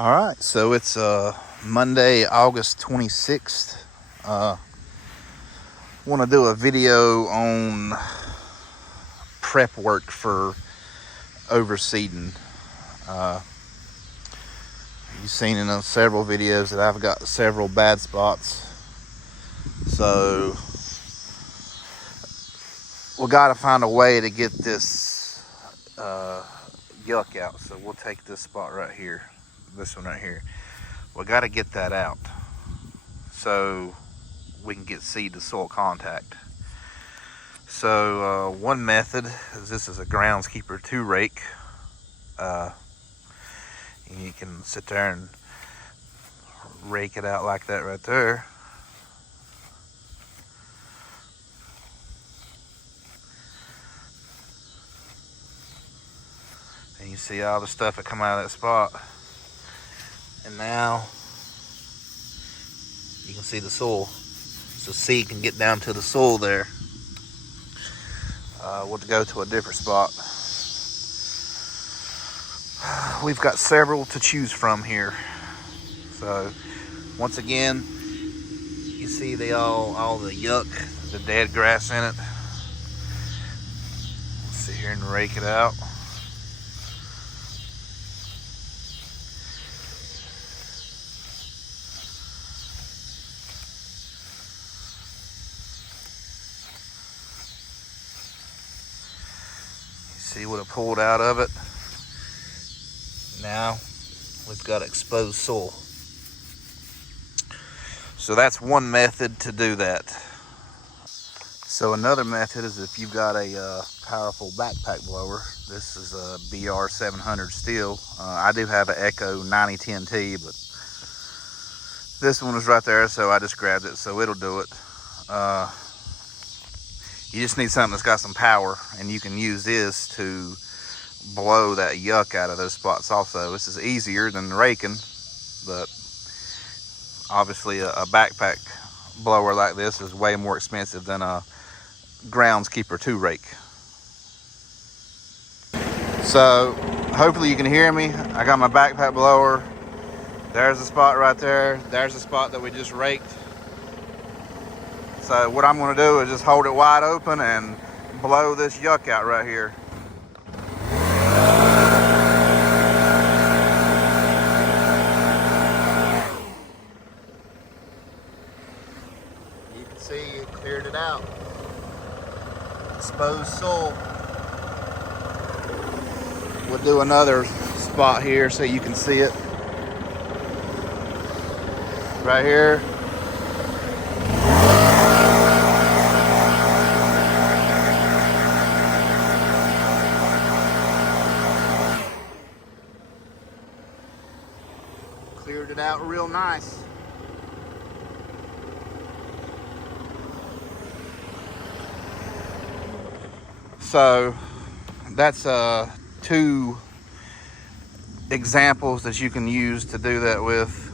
All right, so it's Monday, August 26th. Want to do a video on prep work for overseeding. You've seen in several videos that I've got several bad spots, so we got to find a way to get this yuck out. So we'll take this spot right here, this one right here. We got to get that out so we can get seed to soil contact. So one method is this is a groundskeeper 2 rake. You can sit there and rake it out like that right there. And you see all the stuff that come out of that spot. And now you can see the soil. So seed can get down to the soil there. We'll go to a different spot. We've got several to choose from here. So once again, you see all the yuck, the dead grass in it. Let's sit here and rake it out. See what it pulled out of it. Now we've got exposed soil. So that's one method to do that. So another method is if you've got a powerful backpack blower. This is a BR 700 steel. I do have an Echo 9010T, but this one was right there, so I just grabbed it, so it'll do it. You just need something that's got some power, and you can use this to blow that yuck out of those spots also. This is easier than raking, but obviously a backpack blower like this is way more expensive than a groundskeeper 2 rake. So hopefully you can hear me. I got my backpack blower. There's the spot right there. There's the spot that we just raked. So what I'm going to do is just hold it wide open and blow this yuck out right here. You can see it cleared it out. Exposed soil. We'll do another spot here so you can see it. Right here. Cleared it out real nice. So that's 2 examples that you can use to do that with.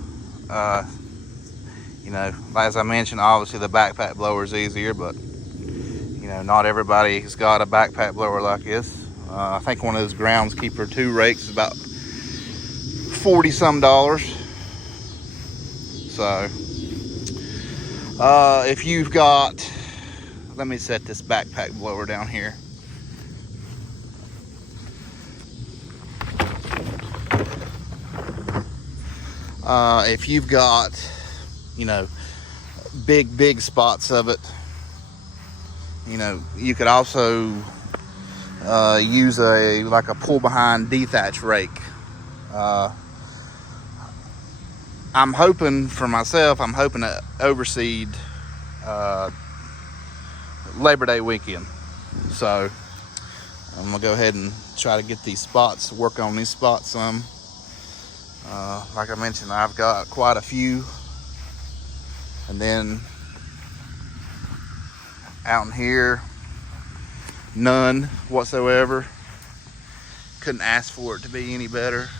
You know, as I mentioned, obviously the backpack blower is easier, but you know, not everybody's got a backpack blower like this. I think one of those groundskeeper 2 rakes is about $40-some. So if you've got, let me set this backpack blower down here. If you've got, you know, big spots of it, you know, you could also use like a pull behind dethatch rake. I'm hoping for myself, I'm hoping to overseed Labor Day weekend. So I'm gonna go ahead and try to get these spots, work on these spots some. Like I mentioned, I've got quite a few. And then out in here, none whatsoever. Couldn't ask for it to be any better.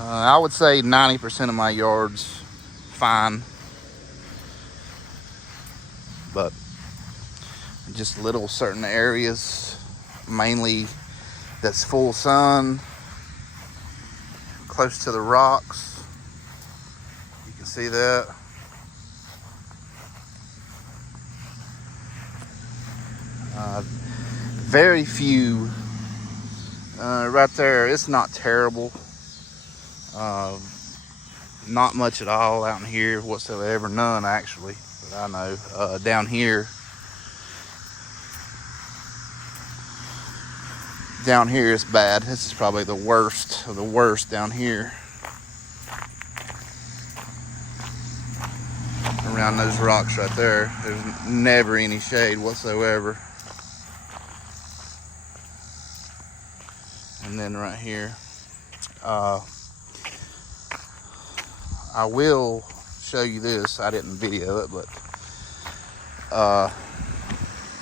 I would say 90% of my yard's fine, but just little certain areas, mainly that's full sun, close to the rocks. You can see that. Very few. Right there, it's not terrible. Not much at all out in here whatsoever. None, actually, that I know. Down here it's bad. This is probably the worst of the worst down here. Around those rocks right there, there's never any shade whatsoever. And then right here, I will show you this. I didn't video it, but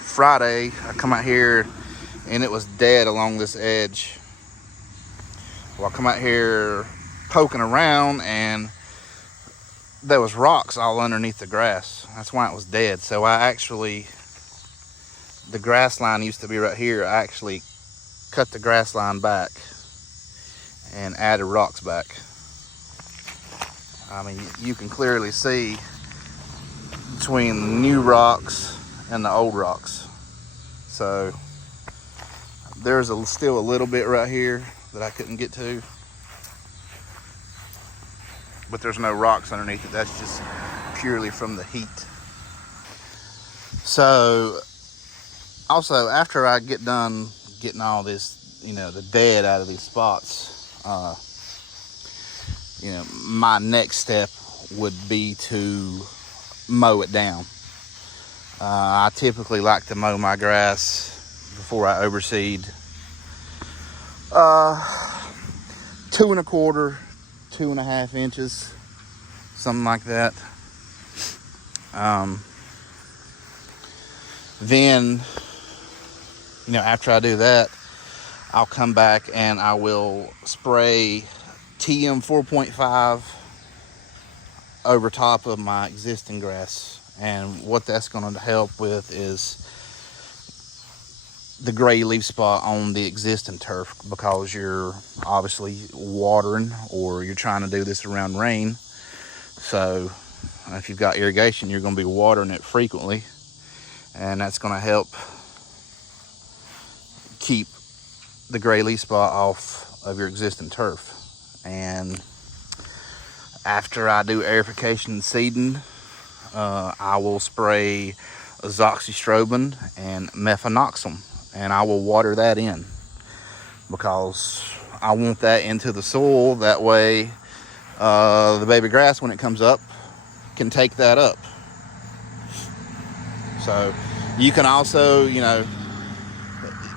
Friday I come out here and it was dead along this edge. Well, I come out here poking around and there was rocks all underneath the grass. That's why it was dead. So the grass line used to be right here. I actually cut the grass line back and added rocks back. I mean, you can clearly see between the new rocks and the old rocks. So there's still a little bit right here that I couldn't get to, but there's no rocks underneath it. That's just purely from the heat. So also, after I get done getting all this, the dead out of these spots, my next step would be to mow it down. I typically like to mow my grass before I overseed. 2 1/4, 2.5 inches, something like that. Then, after I do that, I'll come back and I will spray TM 4.5 over top of my existing grass. And what that's going to help with is the gray leaf spot on the existing turf, because you're obviously watering, or you're trying to do this around rain. So if you've got irrigation, you're going to be watering it frequently, and that's going to help keep the gray leaf spot off of your existing turf. And after I do aerification and seeding, I will spray azoxystrobin and mefanoxam, and I will water that in, because I want that into the soil. That way the baby grass, when it comes up, can take that up. So you can also,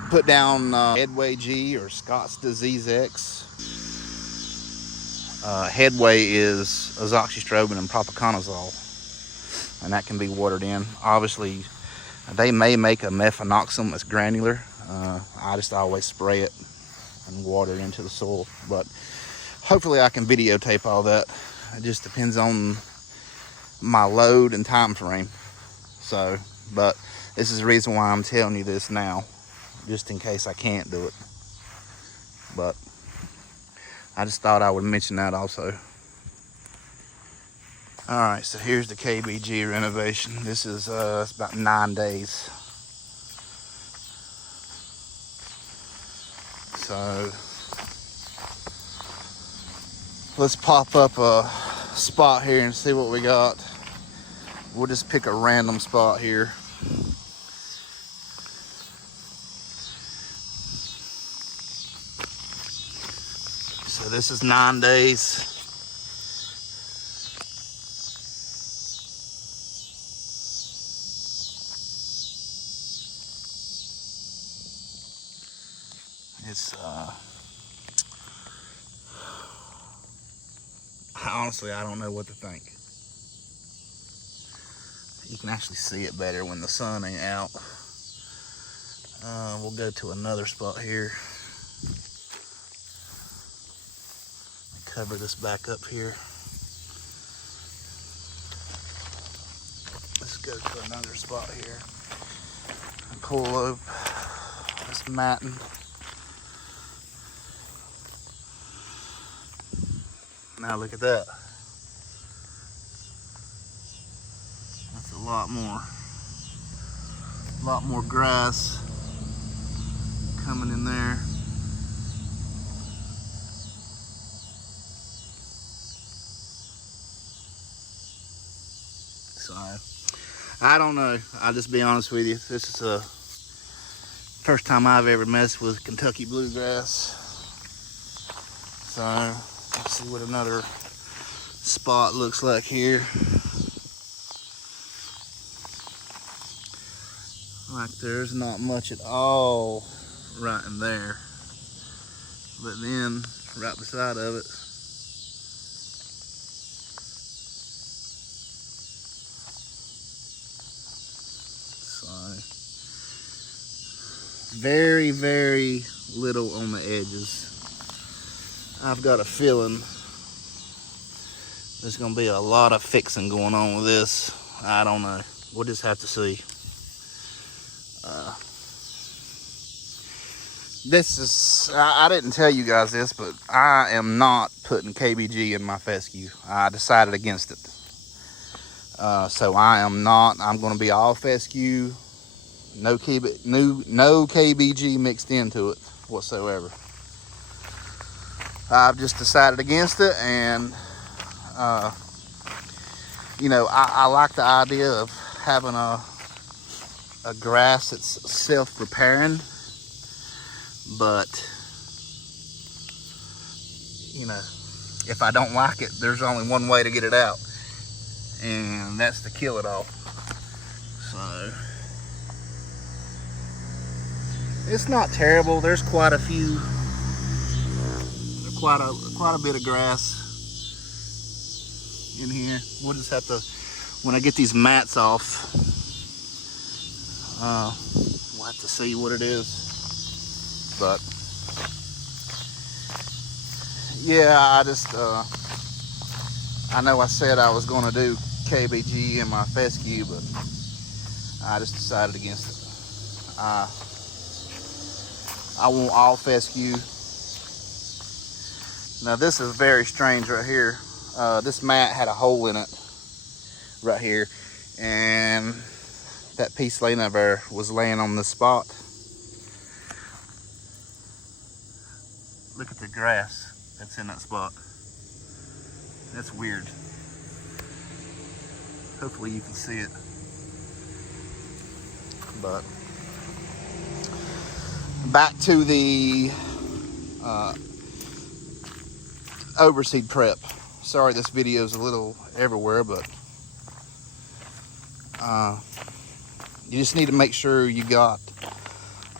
put down Headway G or Scott's Disease X. Headway is azoxystrobin and propiconazole, and that can be watered in. Obviously, they may make a mefanoxam that's granular. I just always spray it and water it into the soil, but hopefully I can videotape all that. It just depends on my load and time frame. So, but this is the reason why I'm telling you this now, just in case I can't do it. But I just thought I would mention that also. All right, so here's the KBG renovation. This is it's about 9 days. So let's pop up a spot here and see what we got. We'll just pick a random spot here. So this is 9 days. It's honestly, I don't know what to think. You can actually see it better when the sun ain't out. We'll go to another spot here. Cover this back up here. Let's go to another spot here. Pull up this matting. Now look at that. That's a lot more grass coming in there. So I don't know. I'll just be honest with you. This is the first time I've ever messed with Kentucky bluegrass. So let's see what another spot looks like here. Like there's not much at all right in there. But then right beside of it, very, very little on the edges. I've got a feeling there's gonna be a lot of fixing going on with this. I don't know. We'll just have to see. This is, I didn't tell you guys this, but I am not putting KBG in my fescue. I decided against it. So I am not, I'm gonna be all fescue. No KBG mixed into it whatsoever. I've just decided against it, and you know, I like the idea of having a grass that's self-repairing, but you know, if I don't like it, there's only one way to get it out, and that's to kill it all. So it's not terrible. There's quite a few, quite a bit of grass in here. We'll just have to, when I get these mats off, we'll have to see what it is. But yeah, I just I know I said I was going to do KBG in my fescue, but I just decided against it. I want all fescue. Now this is very strange right here. This mat had a hole in it right here, and that piece laying over there was laying on this spot. Look at the grass that's in that spot. That's weird. Hopefully you can see it. But back to the overseed prep. Sorry this video is a little everywhere, but you just need to make sure you got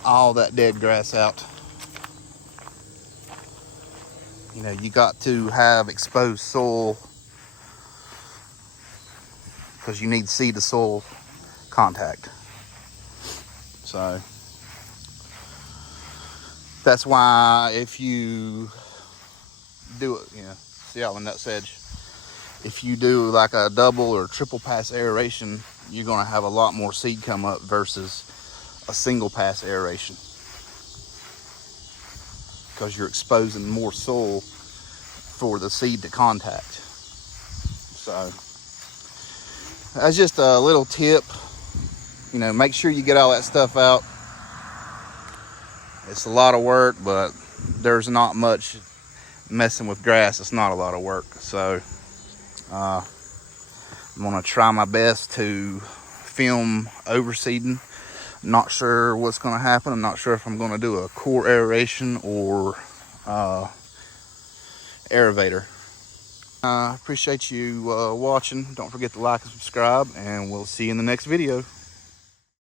all that dead grass out. You know, you got to have exposed soil because you need seed to soil contact. So that's why if you do it, you know, see how the nut sedge, if you do like a double or triple pass aeration, you're going to have a lot more seed come up versus a single pass aeration, because you're exposing more soil for the seed to contact. So that's just a little tip. You know, make sure you get all that stuff out. It's a lot of work, but there's not much messing with grass. It's not a lot of work. So I'm gonna try my best to film overseeding. Not sure what's gonna happen. I'm not sure if I'm gonna do a core aeration or aerator. I appreciate you watching. Don't forget to like and subscribe, and we'll see you in the next video.